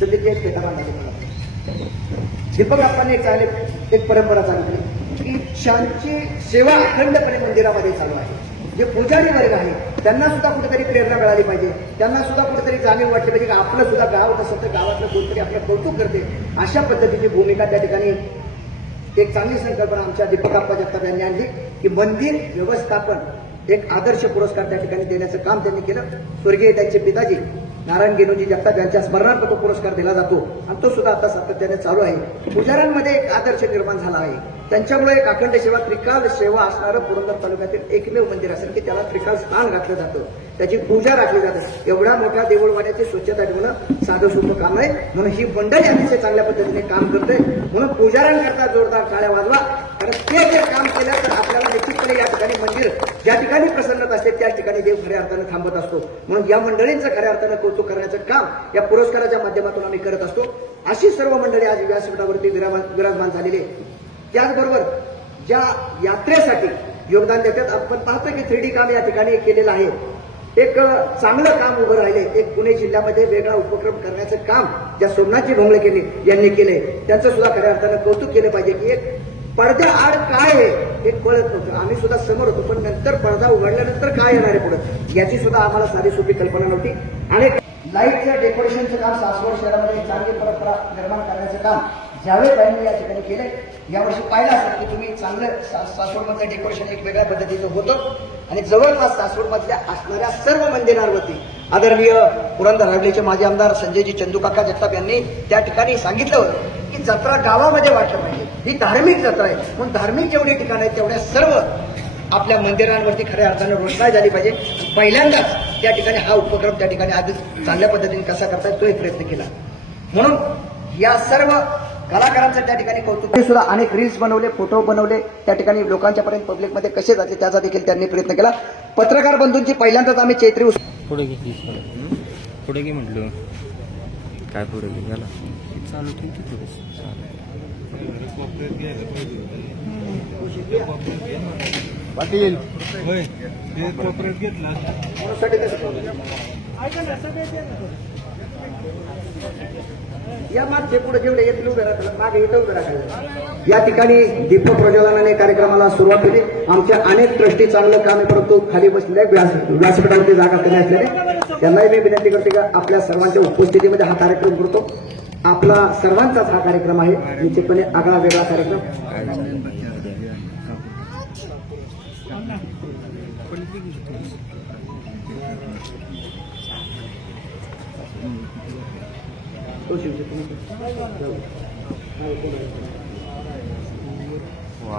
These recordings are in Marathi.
संधीची एक पेटा बांधायची. दीपक आप्पांनी एक परंपरा चालू केली की शांची सेवा अखंडपणे मंदिरामध्ये चालू आहे. जे पुजारी वर्ग आहे त्यांना सुद्धा कुठेतरी प्रेरणा मिळाली पाहिजे, त्यांना सुद्धा कुठेतरी जाणीव वाटली पाहिजे की आपलं सुद्धा गाव नसेल तर गावातलं कोणतरी आपलं कौतुक करते. अशा पद्धतीची भूमिका त्या ठिकाणी एक चांगली संकल्पना आमच्या दीपक आप्पा जगताप यांनी आणली की मंदिर व्यवस्थापन एक आदर्श पुरस्कार त्या ठिकाणी देण्याचं काम त्यांनी केलं. स्वर्गीय त्यांचे पिताजी नारायण गेनोजी जगताप यांच्या स्मरणार्थ तो पुरस्कार दिला जातो आणि तो सुद्धा आता सातत्याने चालू आहे. पुजाऱ्यांमध्ये एक आदर्श निर्माण झाला आहे. त्यांच्यामुळे एक अखंड सेवा त्रिकाल सेवा असणारं पुरंदर तालुक्यातील एकमेव मंदिर असेल की त्याला त्रिकाल स्थान घातलं जातं, त्याची पूजा राखली जाते. एवढ्या मोठ्या देऊळवाड्याची स्वच्छता ठेवणं साधं सोपं काम आहे. म्हणून ही मंडळी अतिशय चांगल्या पद्धतीने काम करते. म्हणून पुजाऱ्यांकरता जोरदार टाळ्या वाजवा. कारण ते जर काम केलं तर आपल्याला निश्चितपणे या ठिकाणी मंदिर ज्या ठिकाणी प्रसन्नता असते त्याच ठिकाणी देव खऱ्या अर्थानं थांबत असतो. म्हणून या मंडळींचं खऱ्या अर्थानं कौतुक करण्याचं काम या पुरस्काराच्या माध्यमातून आम्ही करत असतो. अशी सर्व मंडळी आज व्यासपीठावरती विराजमान झालेली. त्याचबरोबर ज्या यात्रेसाठी योगदान देतात आपण पाहतो की 3D काम या ठिकाणी केलेलं आहे. एक चांगलं काम उभं राहिले. एक पुणे जिल्ह्यामध्ये वेगळा उपक्रम करण्याचं काम ज्या सोमनाथजी ढोंगळे यांनी केले त्यांचं सुद्धा खऱ्या अर्थानं कौतुक केलं पाहिजे की एक पडद्या आड काय आहे हे कळत नव्हतं. आम्ही सुद्धा समोर होतो पण नंतर पडदा उघडल्यानंतर काय येणार आहे पुढे याची सुद्धा आम्हाला साधी सोपी कल्पना नव्हती. आणि लाईटचं डेकोरेशनचं काम सासवड शहरामध्ये चांगली परंपरा निर्माण करण्याचं काम जावेद यांनी या ठिकाणी केलंय. यावर्षी पाहिलं असेल की तुम्ही चांगलं सासवडमधलं डेकोरेशन एक वेगळ्या पद्धतीचं होतं आणि जवळपास सासवडमधल्या असणाऱ्या सर्व मंदिरांवरती आदरणीय पुरंदर हवेलीचे माजी आमदार संजयजी चंदूकाका जगताप यांनी त्या ठिकाणी सांगितलं होतं की जत्रा गावामध्ये वाटलं पाहिजे. ही धार्मिक जत्रा आहे म्हणून धार्मिक जेवढी ठिकाणं आहेत तेवढ्या सर्व आपल्या मंदिरांवरती खऱ्या अर्थानं रोषणाई झाली पाहिजे. पहिल्यांदाच त्या ठिकाणी हा उपक्रम त्या ठिकाणी आधी चांगल्या पद्धतीने कसा करता येईल तो एक प्रयत्न केला. म्हणून या सर्व कलाकारांचं त्या ठिकाणी कौतुक. सुद्धा अनेक रील्स बनवले, फोटो बनवले, त्या ठिकाणी लोकांच्या पर्यंत पब्लिकमध्ये कसे जाते त्याचा देखील त्यांनी प्रयत्न केला. पत्रकार बंधूंची पहिल्यांदाच आम्ही चैत्री पुढे घे म्हटलं काय पुढे घे झाला चालू ठीक पाटील घेतला या मागचे पुढे जेवढे येतील उभे राहतात मागे येतं उभे राखायचं. या ठिकाणी दीपक प्रज्वलनाने कार्यक्रमाला सुरुवात केली. आमच्या अनेक ट्रस्टी चांगलं काम आहे परंतु खाली बसलेल्या व्यासपीठावरती जागा कमी असल्याने त्यांनाही मी विनंती करते की आपल्या सर्वांच्या उपस्थितीमध्ये हा कार्यक्रम करतो. आपला सर्वांचाच हा कार्यक्रम आहे, निश्चितपणे आगळा वेगळा कार्यक्रम.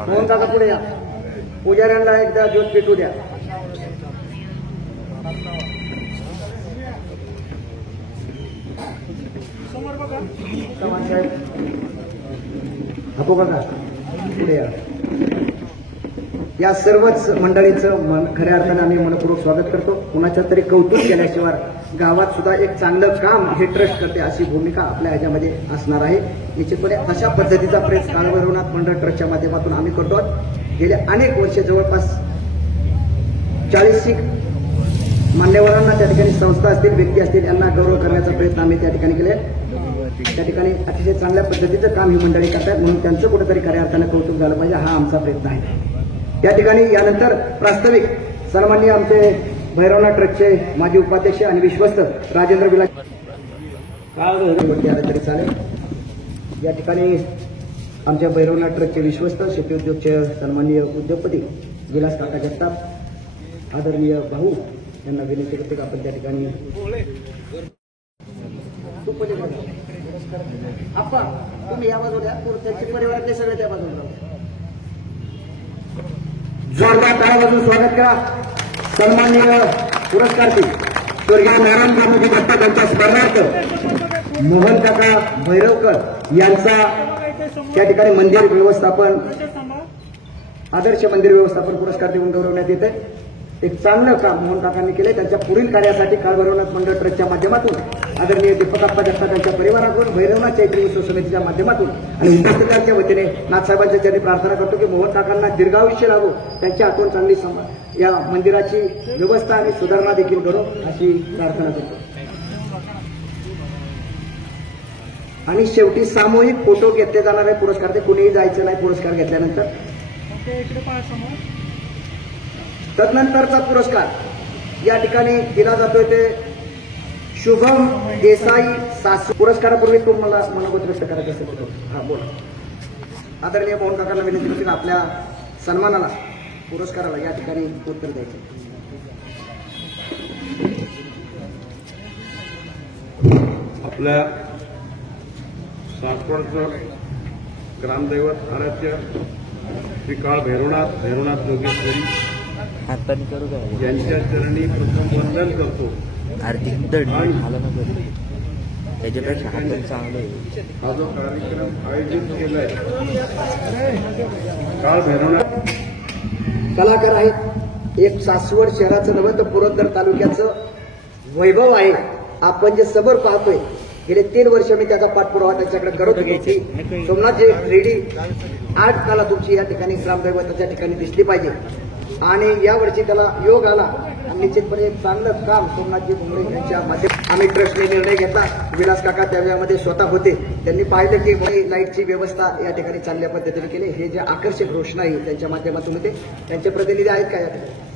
मोहन दादा पुढे या. पुजाऱ्यांना एकदा ज्योत पेटू द्या. हापो बघा पुढे या. या सर्वच मंडळींचं खऱ्या अर्थाने आम्ही मनपूर्वक स्वागत करतो. कुणाच्या तरी कौतुक केल्याशिवाय गावात सुद्धा एक चांगलं काम हे ट्रस्ट करते अशी भूमिका आपल्या ह्याच्यामध्ये असणार आहे. निश्चितपणे अशा पद्धतीचा प्रयत्न काळभैरवनाथ मंडळ ट्रस्टच्या माध्यमातून आम्ही करतो. गेले अनेक वर्ष जवळपास 40 मान्यवरांना त्या ठिकाणी संस्था असतील, व्यक्ती असतील यांना गौरव करण्याचा प्रयत्न आम्ही त्या ठिकाणी केले. त्या ठिकाणी अतिशय चांगल्या पद्धतीचं काम ही मंडळी करतात म्हणून त्यांचं कुठेतरी खऱ्या अर्थानं कौतुक झालं पाहिजे हा आमचा प्रयत्न आहे. त्या ठिकाणी यानंतर प्रास्ताविक सन्माननीय आमचे भैरवनाथ ट्रस्टचे माजी उपाध्यक्ष आणि विश्वस्त राजेंद्र विलास आलं तरी चालेल. या ठिकाणी आमच्या भैरवनाथ ट्रस्टचे विश्वस्त शेती उद्योगचे सन्माननीय उद्योगपती विलास काका जगताप आदरणीय भाऊ यांना विनंती करते की आपण त्या ठिकाणी आप्पा तुम्ही या बाजूला त्यांचे परिवारातले सगळे त्या बाजूला जोरदार टाळ्या वाजवून स्वागत करा. सन्माननीय पुरस्कारती स्वर्गीय नारायण गेनोजी जगताप यांच्या स्मरणार्थ मोहन काका भैरवकर यांचा त्या ठिकाणी मंदिर व्यवस्थापन आदर्श मंदिर व्यवस्थापन पुरस्कार देऊन गौरवण्यात येते. एक चांगलं काम मोहन काकांनी केले. त्यांच्या पुढील कार्यासाठी काळभैरवनाथ मंडळ ट्रस्टच्या माध्यमातून आदरणीय दीपक आप्पा जगताप यांच्या परिवाराकडून भैरवनाथ चैत्री उत्सव समितीच्या माध्यमातून आणि उपस्थितांच्या वतीने नाथसाहेबांच्या चरणी प्रार्थना करतो की मोहन काकांना दीर्घायुष्य लाभो, त्यांची आठवण चांगली या मंदिराची व्यवस्था आणि सुधारणा देखील करो अशी प्रार्थना करतो. आणि शेवटी सामूहिक फोटो घेतले जाणारे पुरस्कार, ते कुणीही जायचं नाही पुरस्कार घेतल्यानंतर. तदनंतरचा पुरस्कार या ठिकाणी दिला जातोय ते शुभम देसाई सासू. पुरस्कारापूर्वी तुम्हाला मनोगत व्यक्त करायचं असेल तर हा बोला. आदरणीय मोहन काकांना विनंती करतील आपल्या सन्मानाला पुरस्काराला या ठिकाणी उत्तर द्यायचं. आपल्या सासवडचं ग्रामदैवत आराध्य श्री काळ भैरवनाथ योगेश्वरी हाताने करू काय यांच्या चरणी प्रथम वंदन करतो. आर्थिक दड आलं ना कधी त्याच्यापेक्षा हाताने चांगलं आहे. हा जो कार्यक्रम आयोजित केलाय काळ भैरवनाथ कलाकार आहेत. एक सासवड शहराचं नव्हे तर पुरंदर तालुक्याचं वैभव आहे. आपण जे समोर पाहतोय गेले 3 वर्ष मी त्याचा पाठपुरावा त्याच्याकडे करत होतो. सोमनाथजी 3D आर्ट कला तुमची या ठिकाणी ग्रामदैवताच्या ठिकाणी दिसली पाहिजे आणि यावर्षी त्याला योग आला आणि निश्चितपणे एक चांगलं काम सोमनाथजी भुमरे यांच्या माध्यमातून आम्ही ट्रस्टने निर्णय घेतला. विलास काका त्यावेळेमध्ये स्वतः होते. त्यांनी पाहिलं की लाईटची व्यवस्था या ठिकाणी चांगल्या पद्धतीने केली. हे जे आकर्षक रोषणाई त्यांच्या माध्यमातून होते. त्यांचे प्रतिनिधी आहेत का या ठिकाणी?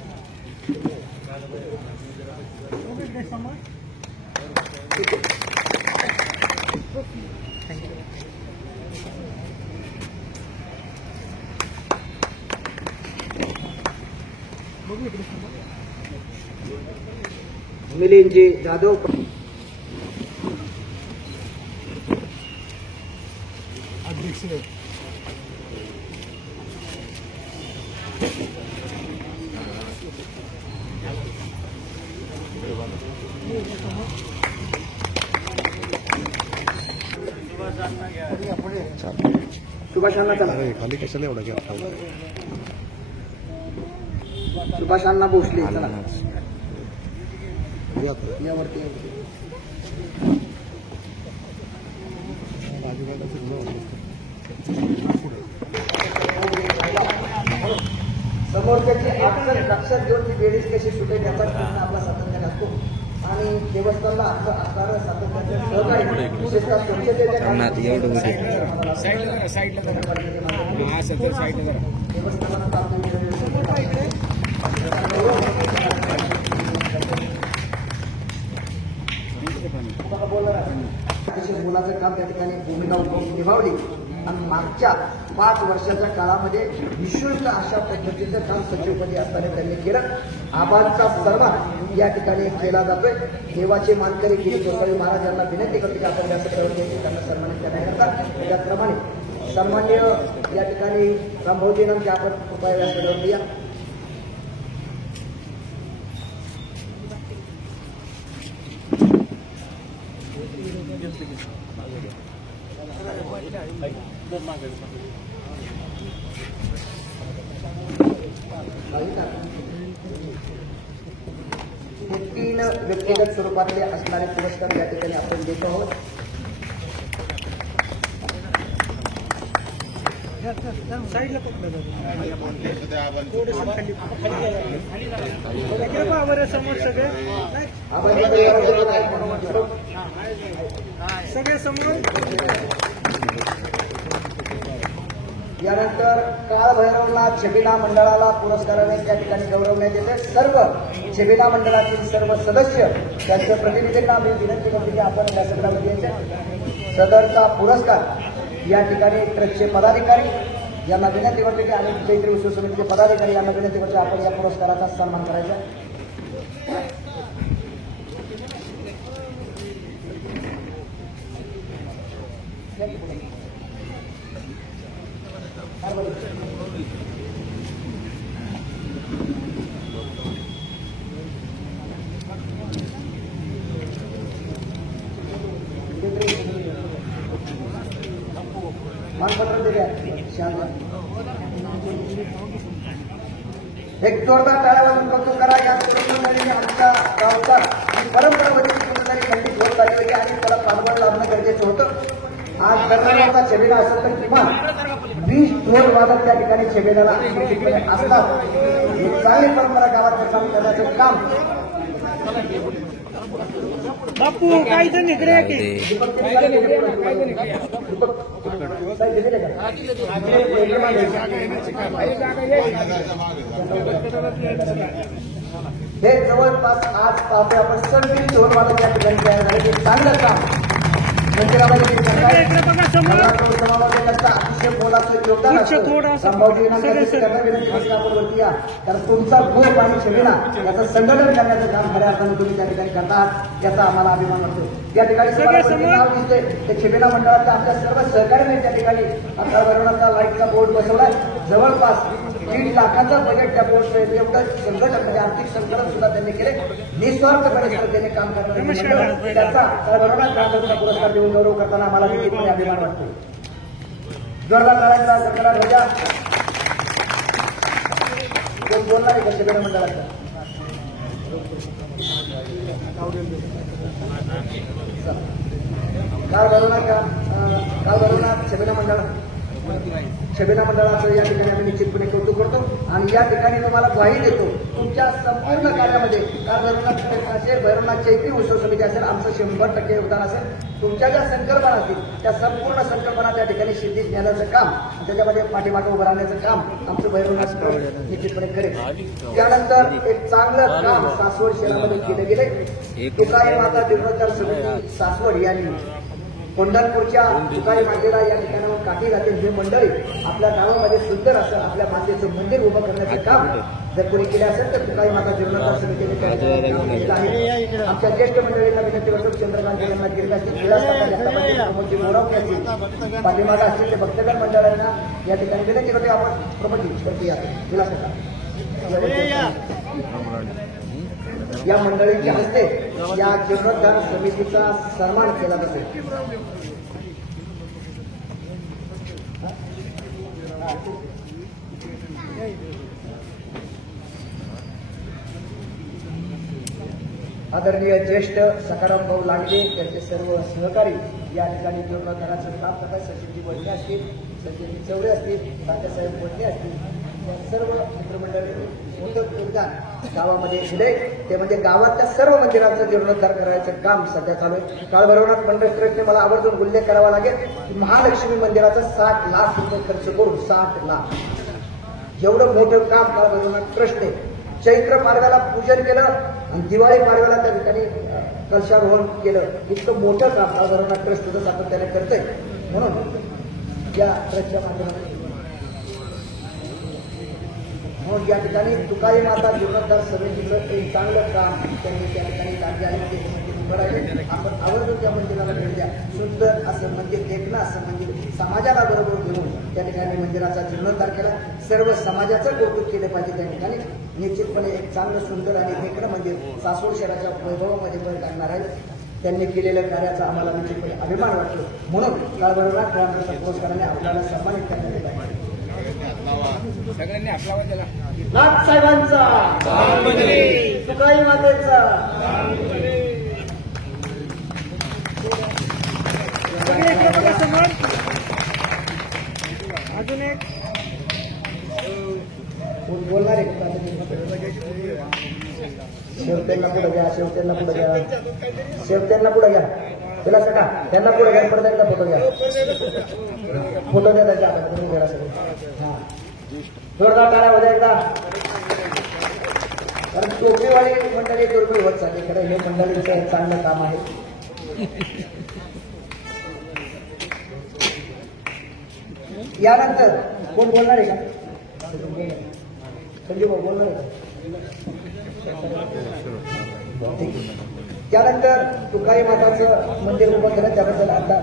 ठीक आहे. मिलिंदजी जाधव सुभाषांना चला. खाली कशाला एवढा घ्या सुभाषांना भोसले चला यावरती. समोरच्याची अडचण लक्षात घेऊन ती वेळीच कशी सुटेल याचा प्रश्न आपला सातत्याने असतो आणि देवस्थानला असणारं सातत्याचं सहकार्य विशेषतः स्वच्छतेच्या अतिशय मोलाचं काम त्या ठिकाणी भूमिका निभावली आणि मागच्या 5 वर्षाच्या काळामध्ये निःशुल्क अशा पद्धतीचं काम सचिवपदी असताना त्यांनी केलं. आबांचा सन्मान या ठिकाणी केला जातोय. देवाचे मानकरी गिरीश गोसावी महाराज यांना विनंती करतो की आपण व्यासपीठावरती त्यांना सन्मानित करण्याकरता त्याप्रमाणे सन्मान्य या ठिकाणी रामभाऊजींचे आपण कृपया व्यासपीठावरती या. हे 3 व्यक्तिगत स्वरूपातले असणारे पुरस्कार या ठिकाणी आपण देतो आहोत. सगळे समोर. यानंतर काळ भैरवनाथ छबिना मंडळाला पुरस्काराने त्या ठिकाणी गौरवण्यात येते. सर्व छबिना मंडळातील सर्व सदस्य त्यांच्या प्रतिनिधींना मी विनंती करतो की आपण व्यासपीठावर यायचे. सदरचा पुरस्कार या ठिकाणी ट्रस्टचे पदाधिकारी यांना विनंती करतो की आणि चैत्री उत्सव समितीचे पदाधिकारी यांना विनंती करतो आपण या पुरस्काराचा सन्मान करायचा. मानपत्र दिल्या एक जोरदार टाळ्यावरून कौतुक करा. या कोरोनामुळे आमच्या गावचा परंपरा कुठेतरी खंडित होत आली होती आणि त्याला पाठबळ लावणं गरजेचं होतं. आज कर्नाटकचा छबिना असेल तर किमान 20 ढोल वादक त्या ठिकाणी छबिन्याला असतात. एक चांगली परंपरा गावात निर्माण करण्याचं काम बापू काय जण इकडे या की दीपक ते निघाले का? दीपक साहेब दिलेले का? हे जवळपास आज पाहतोय आपण सगळी दोन वाजता त्या ठिकाणी तयार झाले. एक चांगलं काम मंदिरामध्ये जे करताय, इकडे बघा समोर समाजामध्ये त्यांचं अतिशय मोलाचं योगदान उच्च थोडं असं. संभाजी सगळे सर. आपण वरती या. कारण तुमचा ग्रुप आणि छबिना याचं संघटन करण्याचं काम खऱ्या अर्थानं तुम्ही त्या ठिकाणी करता आहात, याचा आम्हाला अभिमान वाटतो. या ठिकाणी सगळे तुम्हाला समोर. नाव दिसतंय ते छबिना मंडळाच्या आमच्या सर्व सहकार्याने त्या ठिकाणी आपल्या भरवणाचा लाईटचा बोर्ड बसवलाय. जवळपास 1.5 लाखाचं बजेट त्या बोर्डचं आहे. एवढं संकट म्हणजे आर्थिक संकट सुद्धा त्यांनी केले. निस्वार्थपणे स्पर्धेने काम करणारे मंडळ, त्याचा भरवणा ग्रामसभेचा पुरस्कार देऊन गौरव करताना आम्हाला निश्चितपणे अभिमान वाटतो. जोरदार करायचा सरकार ध्वजा. कोण बोलणार आहे का छबिना मंडळाचा? काल भरवणार छबिना मंडळाचं या ठिकाणी आम्ही निश्चितपणे कौतुक करतो आणि या ठिकाणी तुम्हाला ग्वाही देतो तुमच्या संपूर्ण कार्यामध्ये भैरवनाथ चैत्री उत्सव समिती असेल, आमचं 100% योगदान असेल. तुमच्या ज्या संकल्पना असतील त्या संपूर्ण संकल्पना त्या ठिकाणी सिद्धीस नेण्याचं काम, त्याच्यामध्ये पाठीमागे उभं राहण्याचं काम आमचं भैरवनाथ निश्चितपणे करेल. त्यानंतर एक चांगलं काम सासवड शहरामध्ये केलं गेले. तुकाई माता जीर्णोद्धार समिती सासवड यांनी पंढरपूरच्या तुकाई मातेला या ठिकाणावर काठी घालून जे मंडळी आपल्या गावामध्ये सुंदर असं आपल्या मातेचं मंदिर उभं करण्याचं काम जर कोणी केलं असेल तर तुकाई माता जीर्णोद्धार समितीने त्या ठिकाणी काम केलं आहे. आमच्या ज्येष्ठ मंडळींना विनंती करतो, चंद्रकांत यांना गिरला असतील, प्रमोदजी मोरावणे असतील, पाठीमागा असतील ते भक्तगण मंडळांना या ठिकाणी विनंती करतो. आपण प्रमोदजी वरती या या मंडळींच्या हस्ते या जीर्णोद्धार समितीचा सन्मान केला जातो. आदरणीय ज्येष्ठ सखाराम भाऊ लांडगे त्यांचे सर्व सहकारी या ठिकाणी जीर्णोद्धाराचं काम करतात. सचिनजी वडणे असतील, सचिनजी चौरे असतील, तात्यासाहेब वडणे असतील, या सर्व मित्रमंडळी मोठं योगदान गावामध्ये दिले. ते म्हणजे गावातल्या सर्व मंदिरांचं जीर्णोद्धार करायचं काम सध्या चालू आहे. काल भरवनाथ मंडळ ट्रस्टने मला आवर्जून उल्लेख करावा लागेल की महालक्ष्मी मंदिराचं 60 लाख रुपये खर्च करून 60 लाख एवढं मोठं काम काल भरवनाथ ट्रस्टने चैत्र पाडव्याला पूजन केलं आणि दिवाळी पाडव्याला त्या ठिकाणी कलशारोहण केलं. इतकं मोठं काम काल भरवनाथ ट्रस्ट सातत्याने करतोय. म्हणून या ट्रस्टच्या माध्यमातून म्हणून या ठिकाणी तुकाई माता जीर्णोद्धार समितीचं एक चांगलं काम त्यांनी त्या ठिकाणी कार्यालयामध्ये उभं राहिले. आपण आवर्जून त्या मंदिराला भेट द्या. सुंदर असं मंदिर, देखणं असं मंदिर, समाजाला बरोबर घेऊन त्या ठिकाणी मंदिराचा जीर्णोद्धार केला. सर्व समाजाचं कौतुक केलं पाहिजे. त्या ठिकाणी निश्चितपणे एक चांगलं सुंदर आणि देखणं मंदिर सासवड शहराच्या वैभवामध्ये भर काढणार आहे. त्यांनी केलेल्या कार्याचा आम्हाला निश्चितपणे अभिमान वाटतो. म्हणून काल भरवनाथ ग्रामसभा पुरस्काराने आपल्याला सन्मानित करण्यात येत आहे. सगळ्यांनी आपला दिला नाथ साहेबांचा, तुकाई मातेचा, सगळे इकडे बघा समोर. अजून एक कोण बोलणार आहे का? शेवट्यांना पुढे घ्या, शेवट्यांना पुढे घ्या, शेवट्यांना पुढे घ्या. तिला सका त्यांना पुढे घ्या. परत एकदा फोटो घ्या. फोटो द्या त्याच्या हातात. तुम्ही घ्या सगळं. हा, जोरदार टाळ्या होत्या एकदा. कारण टोपीवाली मंडळी दुर्बळ होत चालली. खरं हे मंडळीचं एक चांगलं काम आहे. यानंतर कोण बोलणार आहे का? संजीव भाऊ बोलणार आहे का? त्यानंतर तुकाई माताचं मंदिर उभं केलं त्याबद्दल आता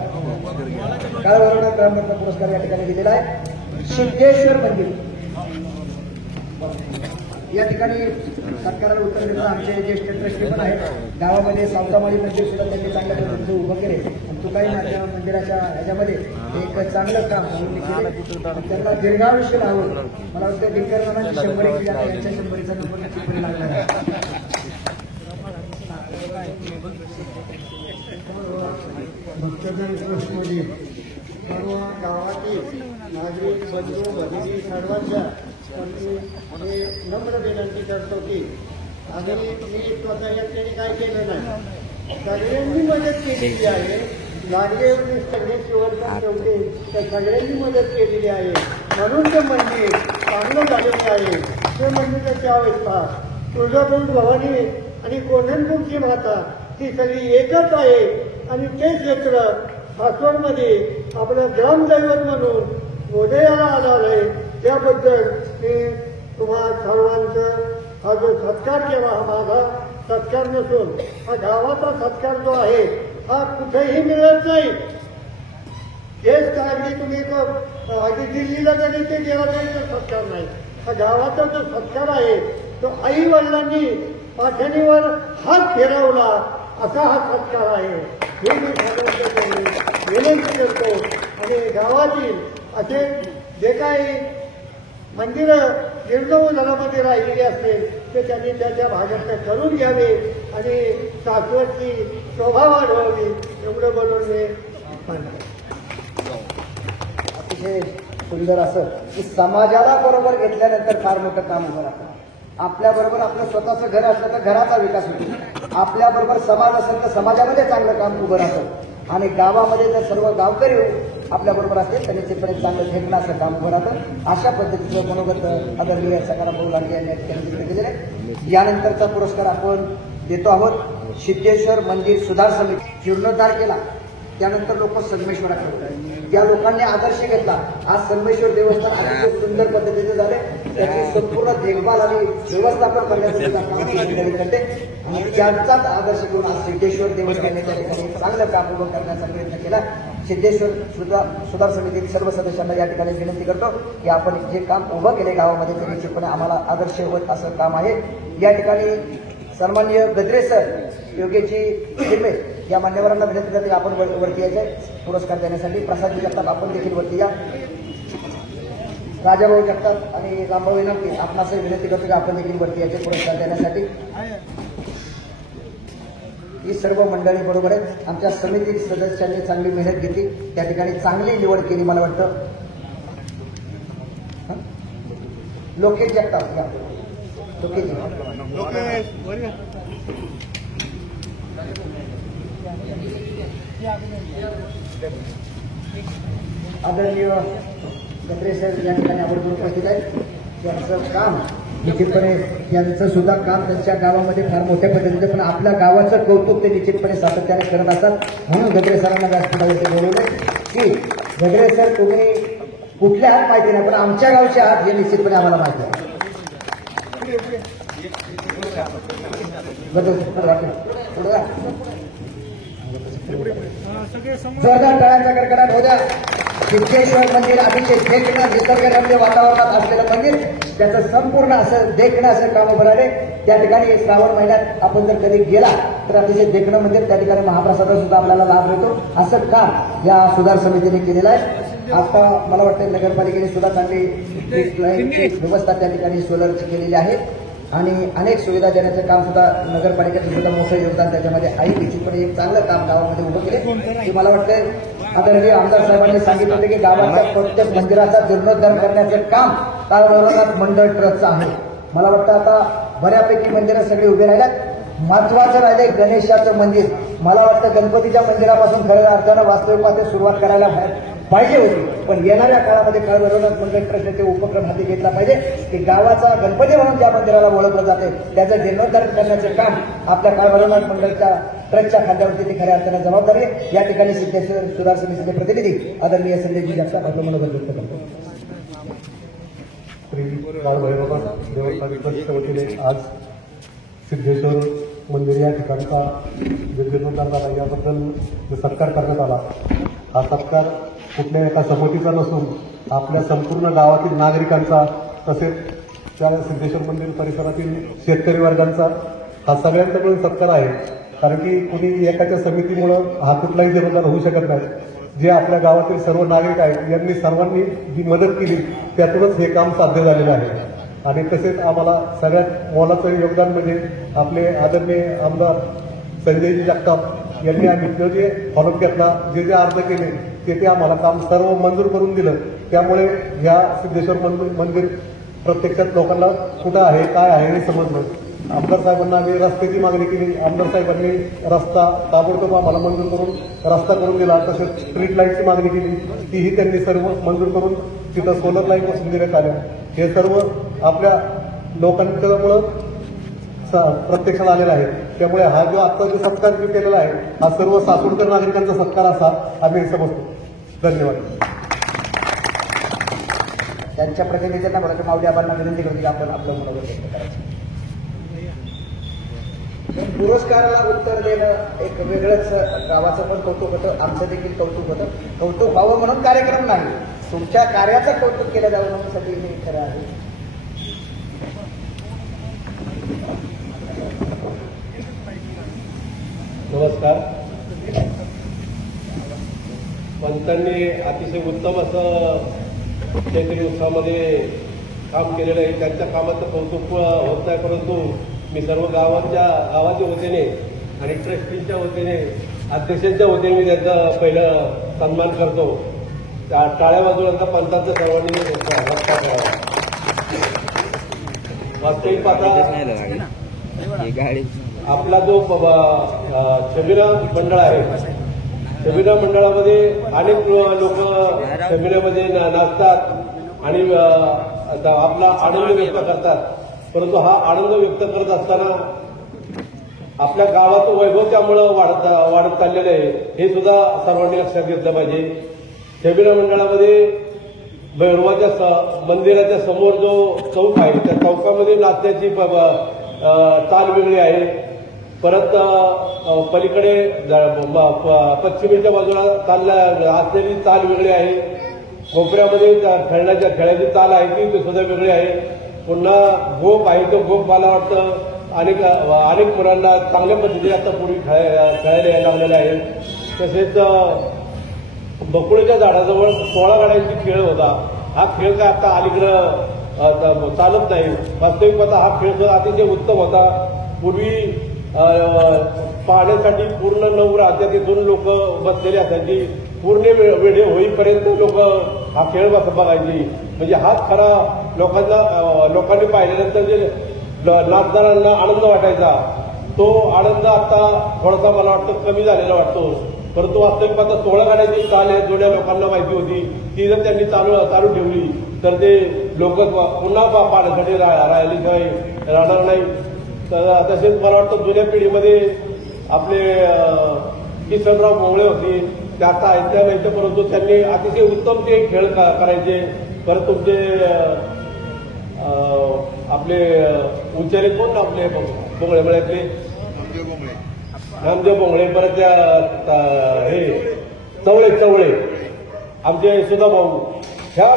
काल भरवनाथ ग्रामरत्न पुरस्कार या ठिकाणी दिलेला आहे. सिद्धेश्वर मंदिर या ठिकाणी सरकारला उत्तर देताना आमचे ज्येष्ठ ट्रस्टी पण आहेत. गावामध्ये सावतामाळी मंदिर सुद्धा त्यांनी चांगल्या पद्धतीचं उभं केले. तुकाई माता मंदिराच्या ह्याच्यामध्ये एक चांगलं काम केलं. त्यांना दीर्घायुष्य लावून मला वाटतं डिंकरनानांची 100 केली आहे. यांच्या 100चा नंबर निश्चितपणे लागला आहे. भक्तजन ट्रस्टमध्ये सर्व गावातील नागरिक बंधू भगिनी सर्वांच्या नम्र विनंती करतो की आम्ही मी स्वतः एकट्याने काय केलं नाही. सगळ्यांनी मदत केलेली आहे. लाडगे संगमेश्वरचा शेवटे त्या सगळ्यांनी मदत केलेली आहे. म्हणून ते मंदिर चांगलं झालेलं आहे. ते मंदिराची अवस्था तुळजापूर भवानी आणि कोंढणपूरची माता ती सगळी एकच आहे. आणि ते क्षेत्र सासवडमध्ये आपलं ग्रामदैवत म्हणून उदयाला आलं आहे. त्याबद्दल मी तुम्हा सर्वांचं हा जो सत्कार केला हा माझा सत्कार नसून हा गावाचा सत्कार जो आहे हा कुठेही मिळत नाही. हेच अगदी तुम्ही अगदी दिल्लीला गेले ते गेला तरी तो सत्कार नाही. हा गावाचा जो सत्कार आहे तो आई वडिलांनी पाठणीवर हात फिरवला असा हा सत्कार आहे. हे मी विनंती करतो. आणि गावातील असे जे काही मंदिरं जीर्णोद्धारामध्ये राहिलेली असेल ते त्यांनी त्याच्या भागात करून घ्यावे आणि शाश्वतची शोभा वाढवावी एवढं बोलून मी म्हणतो. अतिशय सुंदर असं की समाजाला बरोबर घेतल्यानंतर फार मोठं काम उभं राहतं. आपल्याबरोबर आपलं स्वतःचं घर असलं तर घराचा विकास होतो. आपल्याबरोबर समाज असेल तर समाजामध्ये चांगलं काम उभं राहतं. आणि गावामध्ये जर सर्व गावकरी आपल्याबरोबर असतील तर निश्चितपणे चांगलं झेपणं असं काम उभं राहतं. अशा पद्धतीचं मनोगत आदरणीय सकाराम भाऊ लांडगे यांनी व्यक्त केलेलं आहे. यानंतरचा पुरस्कार आपण देतो आहोत सिद्धेश्वर मंदिर सुधार समिती. जीर्णोद्धार केला त्यानंतर लोक संगमेश्वराकडे होतात. या लोकांनी आदर्श घेतला. आज संगमेश्वर देवस्थान अतिशय सुंदर पद्धतीने झाले. त्याची संपूर्ण देखभाल आणि व्यवस्थापन करण्यासाठी काम करते. आणि त्यांचाच आदर्श घेऊन आज सिद्धेश्वर देवस्थानने त्या ठिकाणी चांगलं काम उभं करण्याचा प्रयत्न केला. सिद्धेश्वर सुधार समितीतील सर्व सदस्यांना या ठिकाणी विनंती करतो की आपण जे काम उभं केले गावामध्ये ते निश्चितपणे आम्हाला आदर्श होत असं काम आहे. या ठिकाणी सन्माननीय गद्रे सर योगेची हिरमे या मान्यवरांना विनंती करते आपण वरती यायचे पुरस्कार देण्यासाठी. प्रसाद जगताप आपण देखील वरती या. राजाभाऊ जगताप आणि रामभाऊ विनंती आपणासही विनंती करतो की आपण देखील वरती यायचे पुरस्कार देण्यासाठी. ही सर्व मंडळी बरोबर आहेत. आमच्या समिती सदस्यांनी चांगली मेहनत घेतली. त्या ठिकाणी चांगली निवड केली. मला वाटतं लोकेश जगताप या लोकेश आदरणीय गद्रे सर या ठिकाणी आवर्जून उपस्थित आहेत. यांचं काम निश्चितपणे यांचं सुद्धा काम त्यांच्या गावामध्ये फार मोठ्या पद्धतीने पण आपल्या गावाचं कौतुक ते निश्चितपणे सातत्याने करत असतात. म्हणून गद्रे सरांना व्यासपीठावरती बोलवलं की गद्रे सर तुम्ही कुठले आहात माहिती नाही पण आमच्या गावचे आहात हे निश्चितपणे आम्हाला माहिती आहे. जोरदार टाळ्यांचा कडकडाट हो द्या. सिद्धेश्वर मंदिर अतिशय देखणं निसर्गरम्य वातावरणात असलेलं मंदिर त्याचं संपूर्ण असं देखणं असं काम उभं राहिले. त्या ठिकाणी श्रावण महिन्यात आपण जर कधी गेला तर अतिशय देखणं मंदिर त्या ठिकाणी महाप्रसादा सुद्धा आपल्याला लाभ मिळतो. असं काम या सुधार समितीने केलेलं आहे. आता मला वाटतं नगरपालिकेने सुद्धा चांगली व्यवस्था त्या ठिकाणी सोलरची केलेली आहे. आणि अनेक सुविधा देण्याचं काम सुद्धा नगरपालिकेचं सुद्धा मोठं योगदान त्याच्यामध्ये आहे. निश्चितपणे एक चांगलं काम गावामध्ये उभं केले की मला वाटतं आदरणीय आमदार साहेबांनी सांगितलं होतं की गावाच्या प्रत्येक मंदिराचा जीर्णोद्धार करण्याचं काम कालभरात मंडळ ट्रस्टचं आहे. मला वाटतं आता बऱ्यापैकी मंदिरं सगळी उभी राहिल्यात. महत्वाचं राहिले गणेशाचं मंदिर. मला वाटतं गणपतीच्या मंदिरापासून खऱ्या अर्थानं वास्तविकता सुरुवात करायला पाहिजे होती. पण येणाऱ्या काळामध्ये कालभरात मंडळ ट्रस्टने ते उपक्रम हाती घेतला पाहिजे की गावाचा गणपती म्हणून ज्या मंदिराला ओळखलं जाते त्याचं जीर्णोद्धार करण्याचं काम आपल्या कालभरात मंडळच्या ट्रस्टच्या खांद्यावरती ती खऱ्या अर्थानं जबाबदारी. या ठिकाणी सिद्धेश्वर सुधार समितीचे प्रतिनिधी आदरणीय संजयजी जगताप आपलं मनोगत व्यक्त करतो. श्री बाळभैरव देवस्थान ट्रस्टच्या वतीने आज सिद्धेश्वर मंदिर या ठिकाणचा जीर्णोद्धार झाला याबद्दल जो सत्कार करण्यात आला. हा सत्कार कुठल्या एका समितीचा नसून आपल्या संपूर्ण गावातील नागरिकांचा तसेच त्या सिद्धेश्वर मंदिर परिसरातील शेतकरी वर्गांचा हा सगळ्यांचा मिळून सत्कार आहे. कारण की कुणी एकाच्या समितीमुळं हा कुठलाही जीर्णोद्धार होऊ शकत नाही. जे आपल्या गावातील सर्व नागरिक आहेत यांनी सर्वांनी जी मदत केली त्यातूनच हे काम साध्य झालेलं आहे. आणि तसेच आम्हाला सगळ्यात मोलाचं योगदान म्हणजे आपले आदरणीय आमदार संजयजी जगताप यांनी आम्ही जो जे फॉलोअप घेतला जे जे अर्ज केले ते आम्हाला काम सर्व मंजूर करून दिलं. त्यामुळे या सिद्धेश्वर मंदिर प्रत्यक्षात लोकांना कुठं आहे काय आहे हे समजलं. आमदार साहेबांना आम्ही रस्त्याची मागणी केली. आमदार साहेबांनी रस्ता ताबडतोब आम्हाला मंजूर करून रस्ता करून दिला. तसेच स्ट्रीट लाईटची मागणी केली, तीही त्यांनी सर्व मंजूर करून तिथं सोलर लाईट बसवून देण्यात आल्या. हे सर्व आपल्या लोकांच्यामुळं प्रत्यक्षात आलेला आहे. त्यामुळे हा जो आजचा जो सत्कार जो केलेला आहे हा सर्व सासवडकर नागरिकांचा सत्कार असा आम्ही समजतो. धन्यवाद. त्यांच्या प्रतिनिधींना मला माऊली आबांना विनंती करतो की आपण आपलं मनोगत व्यक्त करायचं. पुरस्काराला उत्तर देणं एक वेगळंच गावाचं पण कौतुक होतं, आमचं देखील कौतुक होतं. कौतुक व्हावं म्हणून कार्यक्रम नाही, तुमच्या कार्याचं कौतुक केलं जावं म्हणून साठी मी खरं आहे. नमस्कार. पंचांनी अतिशय उत्तम असं चैत्री उत्सवामध्ये काम केलेलं आहे. त्यांच्या कामाचं कौतुक होत नाही, परंतु मी सर्व गावाच्या वतीने आणि ट्रस्टीच्या वतीने अध्यक्षांच्या वतीने मी त्यांचा पहिलं सन्मान करतो. टाळ्या वाजवण्याचा पंचांचं सर्वांनी वास्तविक पाहता आपला जो शबीना मंडळ आहे, शबीना मंडळामध्ये अनेक लोक शबीनामध्ये नाचतात आणि आपला आनंद व्यक्त करतात. परंतु हा आनंद व्यक्त करत असताना आपल्या गावाचं वैभव त्यामुळं वाढत चाललेलं आहे, हे सुद्धा सर्वांनी लक्षात घेतलं पाहिजे. शबीना मंडळामध्ये भैरवाच्या मंदिराच्या समोर जो चौक आहे त्या चौकामध्ये नाचण्याची चाल वेगळी आहे. परत पलीकडे पश्चिमेच्या बाजूला असलेली चाल वेगळी आहे. कोपऱ्यामध्ये खेळाची चाल आहे ती सुद्धा वेगळी आहे. पुन्हा गोप आहे तो गोप मला वाटतं अनेक मुलांना चांगल्या पद्धतीने आता पूर्वी खेळायला लागलेला आहे. तसेच बकुळीच्या झाडाजवळ 16 गाड्यांची खेळ होता. हा खेळ काय आता अलीकडं चालत नाही. वास्तविक पाहता हा खेळ सुद्धा अतिशय उत्तम होता. पूर्वी पाहण्यासाठी पूर्ण 9 राहत्या तिथून लोक बसलेली असायची. पूर्ण वेळ होईपर्यंत लोक हा खेळ बघायची. म्हणजे हाच खरा लोकांनी पाहिल्यानंतर जे नाचदारांना आनंद वाटायचा तो आनंद आता थोडासा मला वाटतं कमी झालेला वाटतो. परंतु वास्तविक पाहता 16 गाड्यांची चाल आहे जुन्या लोकांना माहिती होती. ती जर त्यांनी चालू ठेवली तर ते लोक पुन्हा पाहण्यासाठी राहिल्याशिवाय राहणार नाही. तसेच मला वाटतं जुन्या पिढीमध्ये आपले किसनराव भोंगळे होते, त्या आता ऐकल्या नाही, परंतु त्यांनी अतिशय उत्तम ते खेळ करायचे. परत तुमचे आपले उच्चारे कोण आपले भोंगळे मळ्यातले नामदेव भोंगळे, परत त्या हे चवळे आमचे सुधा भाऊ, ह्या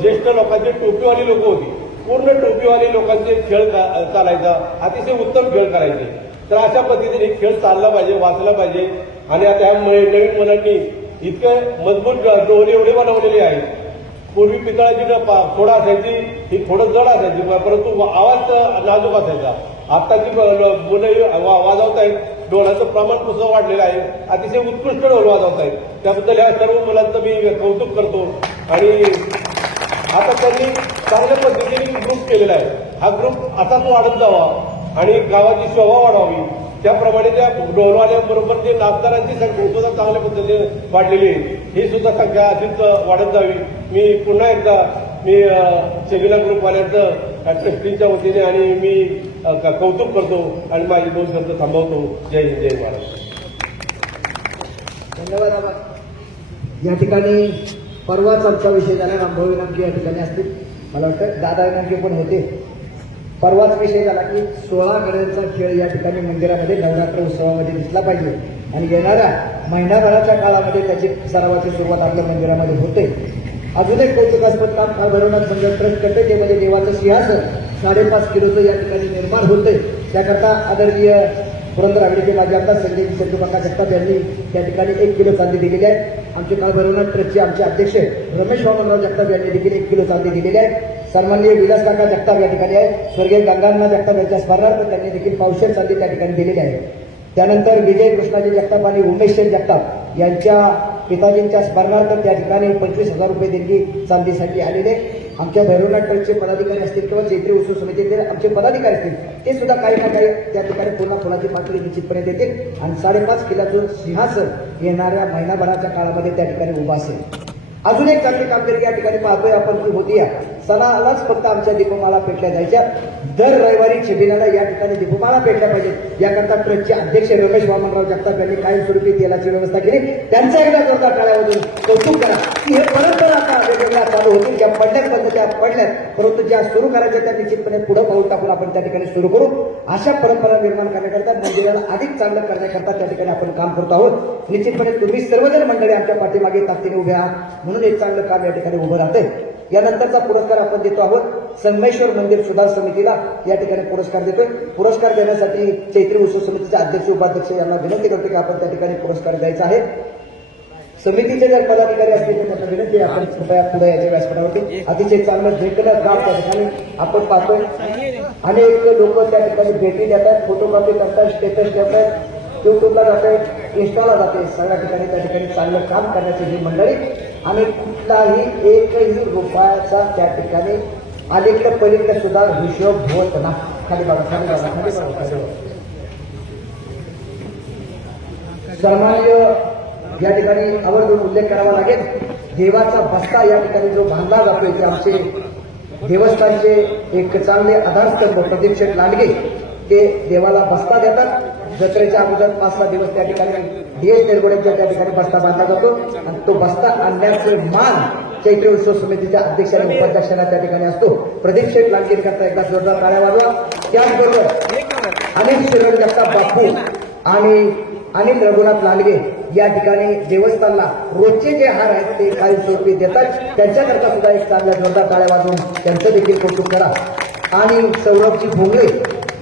ज्येष्ठ लोकांचे टोपीवाली लोक होती. पूर्ण टोपीवाली लोकांचे खेळ चालायचा, अतिशय उत्तम खेळ करायचे. तर अशा पद्धतीने खेळ चालला पाहिजे, वाचला पाहिजे. आणि आता ह्या नवीन मुलांनी इतके मजबूत डोळे एवढे बनवलेले आहेत. पूर्वी पितळाची खोडं असायची, ही खोडं जड असायची, परंतु आवाज नाजूक असायचा. आत्ताची मुलं वाजवत आहेत, ढोलाचं प्रमाण कसं वाढलेलं आहे, अतिशय उत्कृष्ट ढोल वाजवत आहेत. त्याबद्दल या सर्व मुलांचं मी कौतुक करतो. आणि आता त्यांनी चांगल्या पद्धतीने ग्रुप केलेला आहे. हा ग्रुप असाच वाढत जावा आणि गावाची शोभा वाढवावी. त्याप्रमाणे त्या ढोलवाल्याबरोबर जे नाचदारांची संख्या सुद्धा चांगल्या पद्धतीने वाढलेली आहे, ही सुद्धा संख्या अशीच वाढत जावी. मी पुन्हा एकदा शबीना ग्रुपवाल्यांचं ट्रस्टीच्या वतीने आणि मी कौतुक करतो आणि माझे 2 शब्द थांबवतो. जय हिंद, जय महाराष्ट्र. धन्यवाद आबा. या ठिकाणी परवाच आमचा विषय झाला, रामभाऊ नामके या ठिकाणी असतील, मला वाटतं दादा नामके पण होते. परवाच विषय झाला की 16 गड्यांचा खेळ या ठिकाणी मंदिरामध्ये नवरात्र उत्सवामध्ये दिसला पाहिजे आणि येणाऱ्या महिनाभराच्या काळामध्ये त्याची सरावाची सुरुवात आपल्या मंदिरामध्ये होते. अजून एक कौतुकास्पद काम काल भैरवनाथ संघ ट्रस्ट कटेमध्ये देवाचं सिंहासन 5.5 किलोचं या ठिकाणी निर्माण होते. त्याकरता आदरणीय पुरंदर आघाडीचे माजी आमदार संजय चंद्रकाका जगताप यांनी त्या ठिकाणी 1 किलो चांदी दिलेली आहे. आमचे काल भैरवनाथ ट्रस्टचे आमचे अध्यक्ष रमेश वामनराव जगताप यांनी देखील 1 किलो चांदी दिलेली आहे. सन्माननीय विलास काका जगताप या ठिकाणी आहे. स्वर्गीय गंगांना जगताप यांच्या स्मरणार्थ त्यांनी देखील 1.5 चांदी त्या ठिकाणी दिलेली आहे. त्यानंतर विजय कृष्णाजी जगताप आणि उमेश जगताप यांच्या पिताजींच्या स्मरणार्थ त्या ठिकाणी 25,000 रुपये देणगी चांदीसाठी आलेले. आमच्या भैरवनाथ ट्रस्टचे पदाधिकारी असतील किंवा चैत्री उत्सव समितीतील आमचे पदाधिकारी असतील ते सुद्धा काही ना काही त्या ठिकाणी पूर्ण फुलाची पाकळी निश्चितपणे देतील आणि 5.5 किलोचं सिंहासन येणाऱ्या महिनाभराच्या काळामध्ये त्या ठिकाणी उभा असेल. अजून एक चांगली कामगिरी या ठिकाणी पाहतोय आपण ती होती सणालाच फक्त आमच्या दीपमाळा पेटल्या जायच्या. दर रविवारी छबिनाला या ठिकाणी दीपमाळा पेटल्या पाहिजेत याकरता ट्रस्टचे अध्यक्ष रमेश वामनराव जगताप यांनी कायमस्वरूपी तेलाची व्यवस्था केली. त्यांचा एकदा जोरदार टाळ्यामधून कौतुक करा की हे परंपरा आता वेगवेगळ्या चालू होतील. ज्या पडल्यात बंद त्या पडल्यात, परंतु ज्या सुरू करायच्या त्या निश्चितपणे पुढे पाऊल टाकून आपण त्या ठिकाणी सुरू करू. अशा परंपरा निर्माण करण्याकरता मंदिराला अधिक चांगलं करण्याकरता त्या ठिकाणी आपण काम करतो आहोत. निश्चितपणे तुम्ही सर्वजण मंडळी आमच्या पाठीमागे ताकदीने उभे आहात म्हणून एक चांगलं काम या ठिकाणी उभं राहतंय. यानंतरचा पुरस्कार आपण देतो आहोत संगमेश्वर मंदिर सुधार समितीला या ठिकाणी पुरस्कार देतोय. पुरस्कार देण्यासाठी चैत्री उत्सव समितीचे अध्यक्ष उपाध्यक्ष यांना विनंती करतो की आपण त्या ठिकाणी पुरस्कार द्यायचा आहे. समितीचे जर पदाधिकारी असतील तर त्यांना विनंती आपण कृपया पुढे याच्या व्यासपीठावरती अतिशय चांगलं भेटलं गाव त्या ठिकाणी आपण पाहतोय. अनेक लोक त्या ठिकाणी भेटी देतात, फोटोकॉपी करतात, स्टेटस ठेवतात, युट्यूबला जातात, इन्स्टाला जाते. सगळ्या ठिकाणी त्या ठिकाणी चांगलं काम करण्याची ही मंडळी आणि कुठलाही एकही रुपयाचा त्या ठिकाणी अलीकडे पलीकडे सुद्धा हिशोब होत ना. खाली बघा, खाली बघा, खाली बघा, खाली बघा. सन्माननीय या ठिकाणी आवर्जून उल्लेख करावा लागेल. देवाचा बस्ता या ठिकाणी जो बांधला जातोय ते आमचे देवस्थानचे एक चांगले आधारस्तंभ प्रदीप शेठ लांडगे ते देवाला बस्ता देतात. जत्रेच्या अगोदर 5-6 दिवस त्या ठिकाणी डीएस निरगुडेच्या त्या ठिकाणी बस्ता बांधला जातो आणि तो बस्ता आणण्याचे मान चैत्री उत्सव समितीच्या अध्यक्ष आणि उपाध्यक्षांना त्या ठिकाणी असतो. प्रदीप शेठ लांडगे करता एकदा जोरदार टाळ्या वाजवा. त्याचबरोबर अनिल शिरण जगताप बापू आणि अनिल रघुनाथ लांडगे या ठिकाणी देवस्थानला रोजचे जे हार आहेत ते कायमस्वरूपी देतात. त्यांच्याकरता सुद्धा एक चांगल्या जोरदार टाळ्या वाजवून त्यांचं देखील कौतुक करा. आणि सौरभजी भोंगळे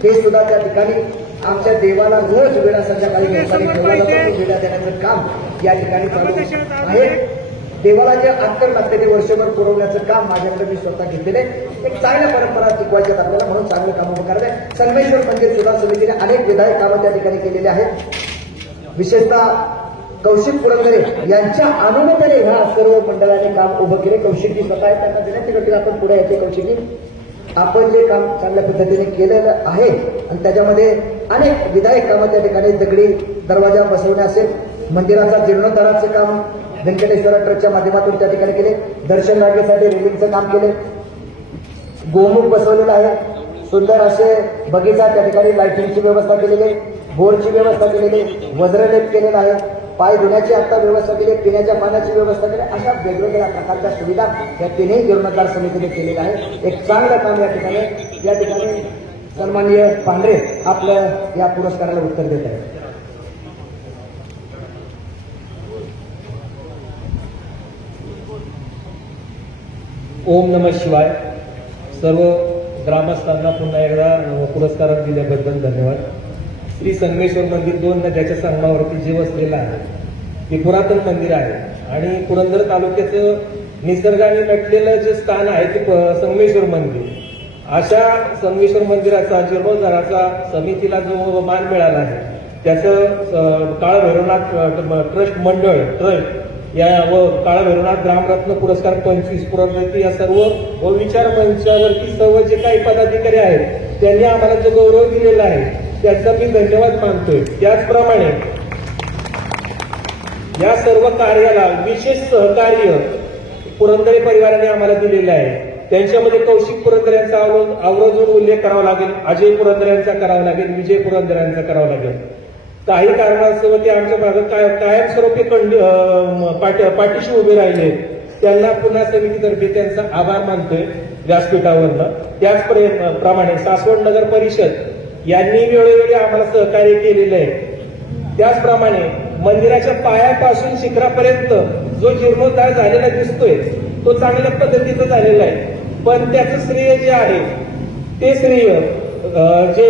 हे सुद्धा त्या ठिकाणी आमच्या देवाला रोज वेळा संध्याकाळी ठेवला जातो. वेळा देण्याचं काम या ठिकाणी चालू आहे. देवाला जे अत्तर लागते ते वर्षभर पुरवण्याचं काम माझ्याकडे मी स्वतः घेतलेले. एक चांगल्या परंपरा टिकवायच्यात आपल्याला म्हणून चांगलं काम उभं करायचं आहे. संगमेश्वर मंदिर सुधार समितीने अनेक विधायक कामं त्या ठिकाणी केलेले आहेत. विशेषतः कौशिक पुरंदरे यांच्या अनुमतीने ह्या सर्व मंडळाने काम उभं केले. कौशिकजी स्वतः आहेत, त्यांना विनंती करतील आपण पुढे यायचे. कौशिकजी आपण जे काम चांगल्या पद्धतीने केलेलं आहे आणि त्याच्यामध्ये अनेक विधायक कामं त्या ठिकाणी दगडी दरवाजा बसवणे असेल, मंदिराचा जीर्णोद्धाराचं काम व्यंकटेश्वर ट्रस्टच्या माध्यमातून त्या ठिकाणी केले, दर्शन रांगेसाठी रेलिंगचं काम केले, गोमुख बसवलेलं आहे, सुंदर असे बगीचा त्या ठिकाणी लाईटिंगची व्यवस्था केलेली आहे, बोर्डची व्यवस्था केलेली आहे, वज्रलेप केलेला आहे, पाय धुण्याची आता व्यवस्था केली, पिण्याच्या पाण्याची व्यवस्था केली. अशा वेगवेगळ्या प्रकारच्या सुविधा या तिन्ही जीर्णोद्धार समितीने केलेल्या आहे. एक चांगलं काम या ठिकाणी सन्माननीय पांढरे आपल्या या पुरस्काराला उत्तर देत आहेत. ओम नमः शिवाय. सर्व ग्रामस्थांना पुन्हा एकदा पुरस्कार दिल्याबद्दल धन्यवाद. श्री संगमेश्वर मंदिर 2 नद्याच्या संगमावरती जे वसलेलं आहे ते पुरातन मंदिर आहे आणि पुरंदर तालुक्याचं निसर्गाने नटलेलं जे स्थान आहे ते संगमेश्वर मंदिर. अशा संगमेश्वर मंदिराचा जीर्णोद्धाराचा समितीला जो मान मिळाला आहे त्याचं काळभैरवनाथ ट्रस्ट मंडळ ट्रस्ट या व काळभैरवनाथ ग्रामरत्न पुरस्कार 25 पुरस्कार या सर्व व विचार मंचावरती सर्व जे काही पदाधिकारी आहेत त्यांनी आम्हाला जो गौरव दिलेला आहे त्याचा मी धन्यवाद मानतोय. त्याचप्रमाणे या सर्व कार्याला विशेष सहकार्य पुरंदरे परिवाराने आम्हाला दिलेलं आहे. त्यांच्यामध्ये कौशिक पुरंदरे यांचा आवर्जून उल्लेख करावा लागेल, अजय पुरंदरे यांचा करावा लागेल, विजय पुरंदरे यांचा करावा लागेल. काही कारणास्तव ते आमच्या भागात कायमस्वरूपी पाठीशी उभे राहिले. त्यांना पुन्हा समितीतर्फे त्यांचा आभार मानतोय व्यासपीठावरनं. त्याचप्रमाणे सासवड नगर परिषद यांनी वेळोवेळी आम्हाला सहकार्य केलेलं आहे. त्याचप्रमाणे मंदिराच्या पायापासून शिखरापर्यंत जो जीर्णोद्धार झालेला दिसतोय तो चांगल्या पद्धतीचा झालेला आहे. पण त्याचं श्रेय जे आहे ते श्रेय जे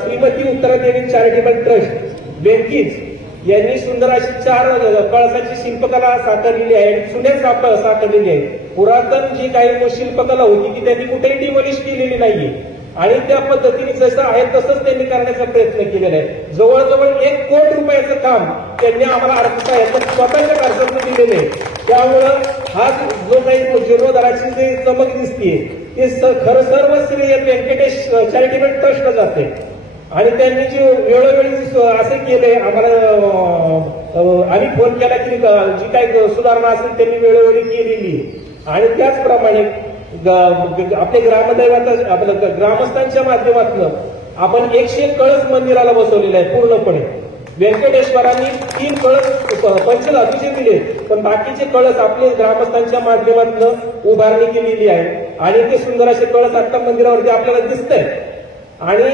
श्रीमती उत्तरादेवी चॅरिटेबल ट्रस्ट व्यंकीज यांनी सुंदर अशी 4 कळसाची शिल्पकला साकारलेली आहे, सुनेच साकारलेली आहे. पुरातन जी काही शिल्पकला होती ती त्यांनी कुठेही डिमोलिश केलेली नाहीये आणि त्या पद्धतीने जसं आहे तसंच त्यांनी करण्याचा प्रयत्न केलेला आहे. जवळजवळ 1 कोटी रुपयाचं काम त्यांनी आम्हाला अर्थसहाय्य स्वतःच्या खर्चातून दिलेले आहे. त्यामुळं हा जो काही जीर्णोद्धाराची जी चमक दिसतीये ते खरं सर्व श्रेय व्यंकटेश चॅरिटेबल ट्रस्टला जाते. आणि त्यांनी जे वेळोवेळी असे केले आम्हाला आम्ही फोन केला की जी काही सुधारणा असेल त्यांनी वेळोवेळी केलेली. आणि त्याचप्रमाणे आपले ग्रामदैवत आपलं ग्रामस्थांच्या माध्यमातून आपण 101 कळस मंदिराला बसवलेले आहे पूर्णपणे. व्यंकटेश्वरांनी 3 कळस पंचधातूचे दिले पण बाकीचे कळस आपले ग्रामस्थांच्या माध्यमातून उभारणी केलेली आहे. आणि ते सुंदर असे कळस आता मंदिरावरती आपल्याला दिसतंय. आणि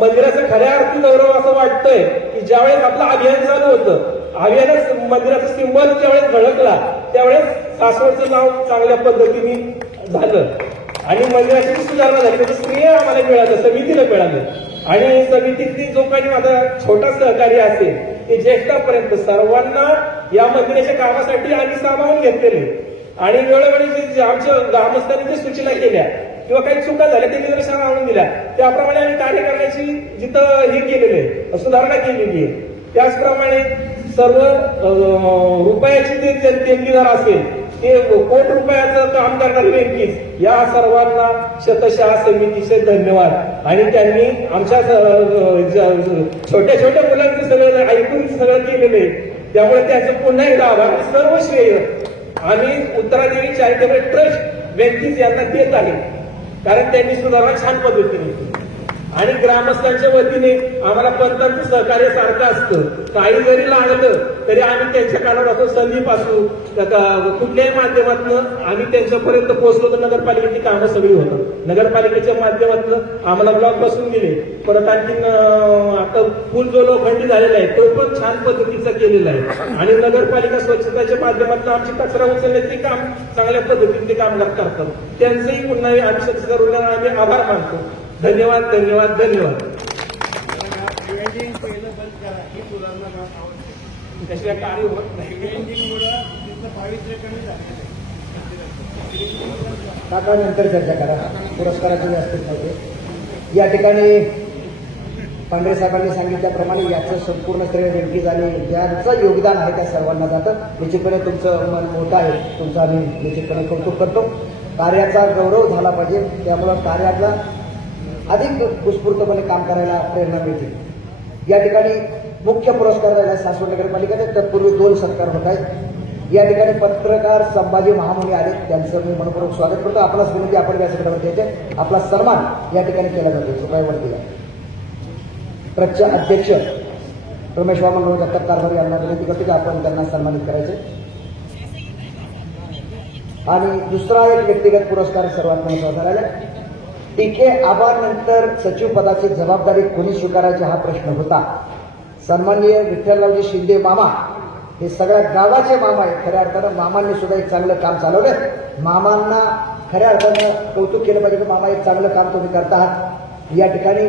मंदिराचं खऱ्या अर्थी गौरव असं वाटतंय की ज्यावेळेस आपलं अभियान चालू होतं अभियानात मंदिराचं सिंबल ज्यावेळेस झळकला त्यावेळेस सासवडचं नाव चांगल्या पद्धतीने झालं आणि मंदिराची सुधारणा झाली. त्याचं श्रेय आम्हाला मिळालं, समितीला मिळालं. आणि समितीतली जो काही माझा छोटा सहकारी असेल ते ज्येष्ठापर्यंत सर्वांना या मंदिराच्या कामासाठी आम्ही सामावून घेतलेले. आणि वेळोवेळी जे आमच्या ग्रामस्थांनी जे सूचना केल्या किंवा काही चुका झाल्या ते निदर्शनाला आणून दिल्या त्याप्रमाणे आम्ही कार्य करण्याची जिथं हे केलेलं आहे सुधारणा केलेली आहे. त्याचप्रमाणे सर्व रुपयाची जे देणगीदार असेल ते कोटी रुपयाचं काम करणारी बँकीज या सर्वांना शतशः समितीचे धन्यवाद. आणि त्यांनी आमच्या छोट्या छोट्या मुलांचं सगळं ऐकून सगळं केलेलं आहे त्यामुळे त्याचं पुन्हा एकदा आभार. सर्व श्रेय आम्ही उत्तरादेवी चॅरिटेबल ट्रस्ट बँकीज यांना देत आहे कारण त्यांनी सुधारणा छान पद्धतीने केली. आणि ग्रामस्थांच्या वतीने आम्हाला पंतांचं सहकार्य सारखं असतं. काही जरी लागलं तरी आम्ही त्यांच्या कानावर असं संदीप असू कुठल्याही माध्यमातून आम्ही त्यांच्यापर्यंत पोहोचलो तर नगरपालिकेची कामं सगळी होतात. नगरपालिकेच्या माध्यमातून आम्हाला ब्लॉक बसवून दिले. परत आणखीन आता पूल जो लोखंडी झालेला आहे तो पण छान पद्धतीचा केलेला आहे. आणि नगरपालिका स्वच्छताच्या माध्यमातून आमची कचरा उचलण्याचे काम चांगल्या पद्धतीने ते कामगार करतात. त्यांचंही पुन्हा आम्ही सर्व आम्ही आभार मानतो. धन्यवाद धन्यवाद धन्यवाद. पहिलं बंद करा ही सुधारणा त्याशिवाय कार्य होत नाही. मुळे तिथलं पावित्र्य कमी झालेलं आहे. काका नंतर चर्चा करा. पुरस्काराचे व्यासपीठ नव्हते. या ठिकाणी पांढरे साहेबांनी सांगितल्याप्रमाणे याचं संपूर्ण श्रेय बँकीज आणि ज्यांचं योगदान आहे त्या सर्वांना जातं. निश्चितपणे तुमचं मन मोठं आहे, तुमचं आम्ही निश्चितपणे कौतुक करतो. कार्याचा गौरव झाला पाहिजे त्यामुळं कार्याला अधिक उत्स्फूर्तपणे काम करायला प्रेरणा मिळते. या ठिकाणी मुख्य पुरस्कार झाला सासवड नगरपालिकेने. तत्पूर्वी 2 सत्कार होत आहेत. या ठिकाणी पत्रकार संभाजी महामुनी आले त्यांचं मी मनपूर्वक स्वागत करतो. आपलाच विनंती आपण व्यासपीठावरती यायचे आपला सन्मान या ठिकाणी केला जातो. सुपाईवरती ट्रस्टचे अध्यक्ष रमेश वामन जगताप कारभारी यांना विनंती करतो की आपण त्यांना सन्मानित करायचे. आणि दुसरा एक व्यक्तिगत पुरस्कार सर्वात महत्वाचा राहिला. टीके आभार नंतर सचिव पदाची जबाबदारी कोणी स्वीकारायची हा प्रश्न होता. सन्माननीय विठ्ठलरावजी शिंदे मामा हे सगळ्या गावाचे मामा आहेत. खऱ्या अर्थानं मामांनी सुद्धा एक चांगलं काम चालवलं. मामांना खऱ्या अर्थानं कौतुक केलं पाहिजे की मामा एक चांगलं काम तुम्ही करता आहात. या ठिकाणी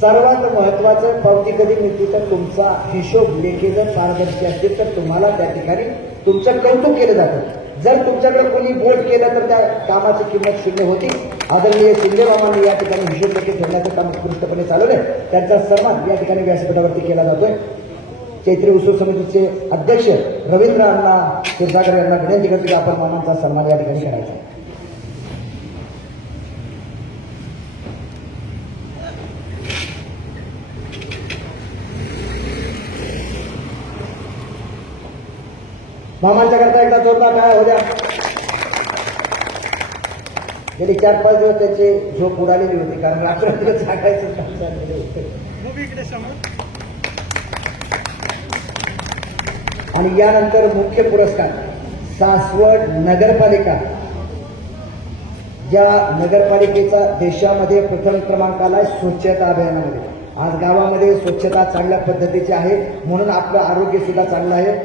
सर्वात महत्वाचं पावती कधी मिळते तर तुमचा हिशोब लेखी जर पारदर्शी असतील तर तुम्हाला त्या ठिकाणी तुमचं कौतुक केलं जातं. जर तुमच्याकडे कोणी बोट केलं तर त्या कामाची किंमत शून्य होती. आदरणीय शिंदे मामांनी या ठिकाणी हिशोब लेखी ठेवण्याचं काम उत्कृष्टपणे चालवलंय. त्यांचा सन्मान या ठिकाणी व्यासपीठावरती केला जातोय. चैत्री उत्सव समितीचे अध्यक्ष रवींद्र अण्णा क्षीरसागर यांना विनंती करतो की आपण मामांचा सन्मान या ठिकाणी करायचा. मामांच्या करता एकदा जोरदार टाळ्या होत्या. गेली 4-5 दिवस त्यांची झोप उडालेली होती कारण रात्रंदिवस जागायचं काम चाललेलं होतं. आणि यानंतर मुख्य पुरस्कार सासवड नगरपालिका ज्या नगरपालिकेचा देशामध्ये प्रथम क्रमांक आलाय स्वच्छता अभियानामध्ये. आज गावामध्ये स्वच्छता चांगल्या पद्धतीची आहे म्हणून आपलं आरोग्य सुद्धा चांगलं आहे.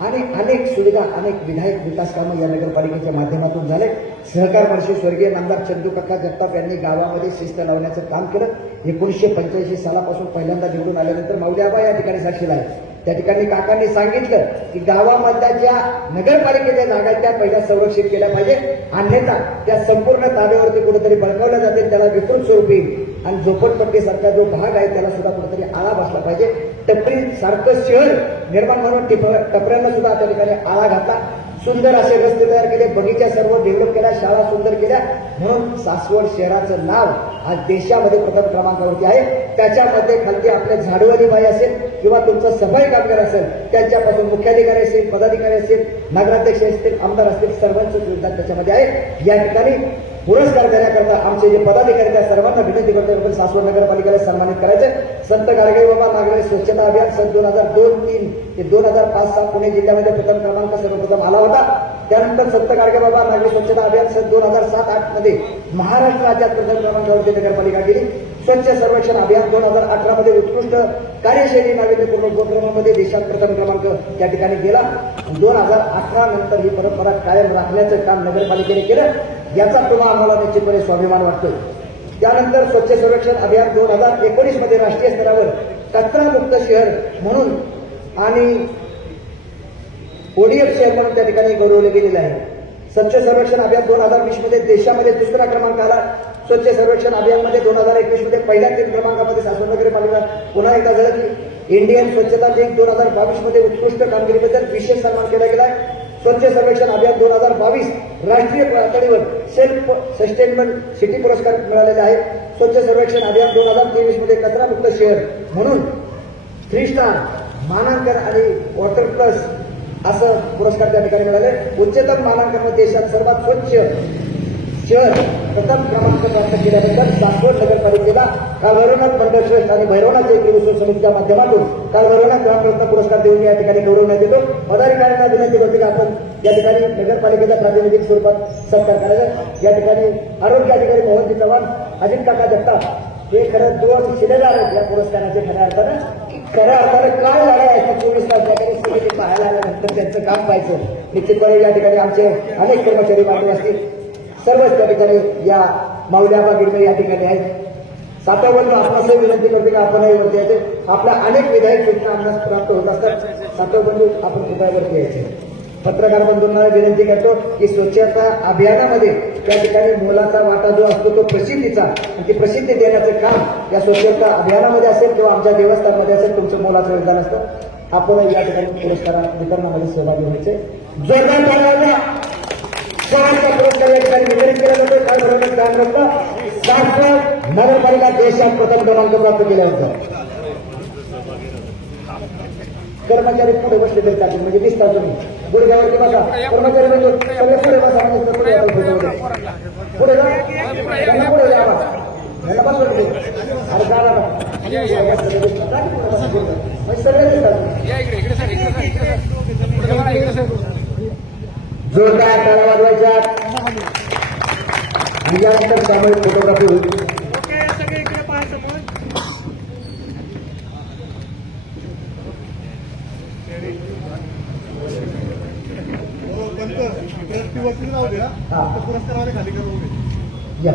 आणि अनेक सुविधा अनेक विधायक विकास कामं या नगरपालिकेच्या माध्यमातून झाले. सहकार वर्षी स्वर्गीय नामदार चंदूकाका जगताप यांनी गावामध्ये शिस्त लावण्याचं काम केलं. 1985 सालापासून पहिल्यांदा निवडून आल्यानंतर माऊली आबा या ठिकाणी साक्षीला आहे. त्या ठिकाणी काकांनी सांगितलं की गावामधल्या ज्या नगरपालिकेच्या जागा आहेत त्या पहिल्या संरक्षित केल्या पाहिजे अन्यथा त्या संपूर्ण ताब्यावरती कुठेतरी बळकावल्या जातील त्याला विकृत स्वरूपी आणि झोपडपट्टीसारखा जो भाग आहे त्याला सुद्धा कुठेतरी आळा बसला पाहिजे. टपरी सारखं शहर निर्माण म्हणून टपऱ्यांना सुद्धा त्या ठिकाणी आळा घातला. सुंदर असे रस्ते तयार केले, बगीचा सर्व डेव्हलप केल्या, शाळा सुंदर केल्या. म्हणून सासवड शहराचं नाव आज देशामध्ये प्रथम क्रमांकावरती आहे. त्याच्यामध्ये खालती आपल्या झाडवाली बाई असेल किंवा तुमचं सफाई कामगार असेल, त्यांच्यापासून मुख्याधिकारी असेल, पदाधिकारी असेल, नगराध्यक्ष असतील, आमदार असतील, सर्वांचं योगदान त्याच्यामध्ये आहे. या ठिकाणी पुरस्कार देण्याकरता आमचे जे पदाधिकारी त्या सर्वांना विनंती करतो आपण सासवड नगरपालिकेला सन्मानित करायचं. संत गाडगे बाबा नागरी स्वच्छता अभियान सन 2002-03 ते 2005-06 पुणे जिल्ह्यामध्ये प्रथम क्रमांक सर्वप्रथम आला होता. त्यानंतर संत गाडगे बाबा नागरी स्वच्छता अभियान सन 2007-08 मध्ये महाराष्ट्र राज्यात प्रथम क्रमांकावरती नगरपालिका गेली. स्वच्छ सर्वेक्षण अभियान 2018 मध्ये उत्कृष्ट कार्यशैली नाविन्यपूर्ण उपक्रमामध्ये देशात प्रथम क्रमांक त्या ठिकाणी गेला. 2018 नंतर ही परंपरा कायम राखण्याचं काम नगरपालिकेने केलं. याचा तुम्हाला आम्हाला निश्चितपणे स्वाभिमान वाटतो. त्यानंतर स्वच्छ सर्वेक्षण अभियान 2019 मध्ये राष्ट्रीय स्तरावर कचरामुक्त शहर म्हणून आणि ओडीएफ शहर म्हणून त्या ठिकाणी गौरवले गेलेले आहे. स्वच्छ सर्वेक्षण अभियान 2020 मध्ये देशामध्ये दुसरा क्रमांक आला. स्वच्छ सर्वेक्षण अभियानमध्ये 2021 मध्ये पहिल्या 3 क्रमांकामध्ये सासवड नगरपालिका पुन्हा एकदा झळकली. इंडियन स्वच्छता लीग 2022 मध्ये उत्कृष्ट कामगिरीबद्दल विशेष सन्मान केला गेला आहे. स्वच्छ सर्वेक्षण अभियान 2022 राष्ट्रीय पातळीवर सेल्फ सस्टेनेबल सिटी पुरस्कार मिळालेले आहे. स्वच्छ सर्वेक्षण अभियान 2023 मध्ये कचरामुक्त शहर म्हणून 3 स्टार मानांकन आणि वॉटर प्लस असं पुरस्कार त्या ठिकाणी मिळाले. उच्चतम मानांकन देशात सर्वात स्वच्छ शहर प्रथम क्रमांक प्राप्त केल्यानंतर सासवड नगरपालिकेला काल भैरवनाथ मंडळ श्रेष्ठ आणि भैरवनाथ एक उत्सव समितीच्या माध्यमातून काल भैरवनाथ ग्रामरत्न पुरस्कार देऊन या ठिकाणी गौरवण्यात येतो. पदाधिकाऱ्यांना विनंती करते की आपण या ठिकाणी नगरपालिकेचा प्रातिनिधिक स्वरूपात सत्कार करायचा. या ठिकाणी आरोग्य अधिकारी मोहनजी चव्हाण, अजित काका जगताप हे खरं 2 शिलेदार आहेत या पुरस्काराचे. खऱ्या अर्थानं काय लढाई आहे 24 तास त्याकडे समिती पाहायला आल्यानंतर त्यांचं काम पाहायचं. निश्चितपणे या ठिकाणी आमचे अनेक कर्मचारी बांधव असतील, सर्वच त्या ठिकाणी या माऊल्याबा गिरणे या ठिकाणी आहेत. सातवबंधू आपणासही विनंती करते की आपणही वरती यायचे. आपल्या अनेक विधायक सूचना आपणास प्राप्त होत असतात. सातवबंधू आपण कृपयावरती यायचे. पत्रकार बंधूंना विनंती करतो की स्वच्छता अभियानामध्ये त्या ठिकाणी मोलाचा वाटा जो असतो तो प्रसिद्धीचा, आणि ती प्रसिद्धी देण्याचं काम या स्वच्छता अभियानामध्ये असेल किंवा आमच्या देवस्थानामध्ये असेल तुमचं मोलाचं योगदान असतं. आपण या ठिकाणी पुरस्कार वितरणामध्ये सहभागी व्हायचे. जोरदार टाळ्या सर्वांचा पुरस्कार या ठिकाणी वितरित केला जातो. काय बरोबर काम करतं सासवड नगरपालिका देशात प्रथम क्रमांक प्राप्त केला होता. कर्मचारी पुढे बसले तरी चालतील म्हणजे दिसतात तुम्ही गुडघ्यावरती बसा. कर्मचारी म्हणतो सगळे पुढे बसा म्हणजे पुढे पुढे जा त्यांना पुढे जा यांना बसवलं अरे गाला सगळे जोरदार टाळ्या वाजवायच्या आणि यानंतर सामूहिक फोटोग्राफी होईल. ओके सगळे इकडे पहा समोर. या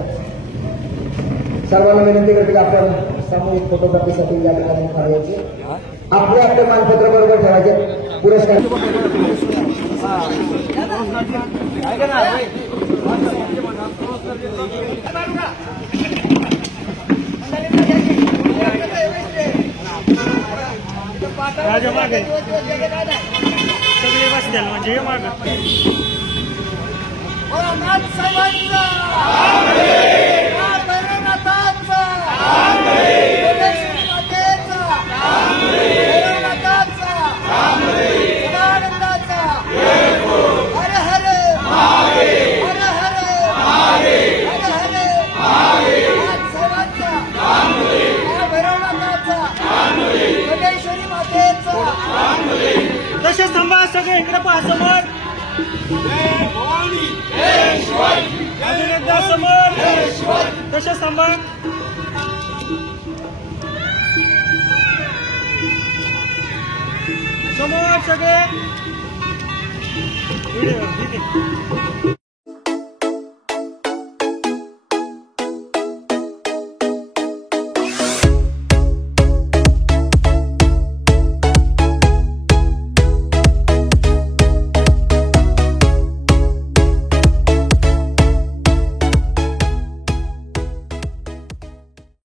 सर्वांना विनंती करते की आपण सामूहिक फोटोग्राफीसाठी या ठिकाणी करायचे. आपले आपले मानपत्र बरोबर ठेवायचे. पुरस्कार राजा मागे सगळे बसतील म्हणजे मागे तसे थांबा सगळे इकडे पहा समोर. अजून एकदा समोर तसे थांबा. समोर सगळे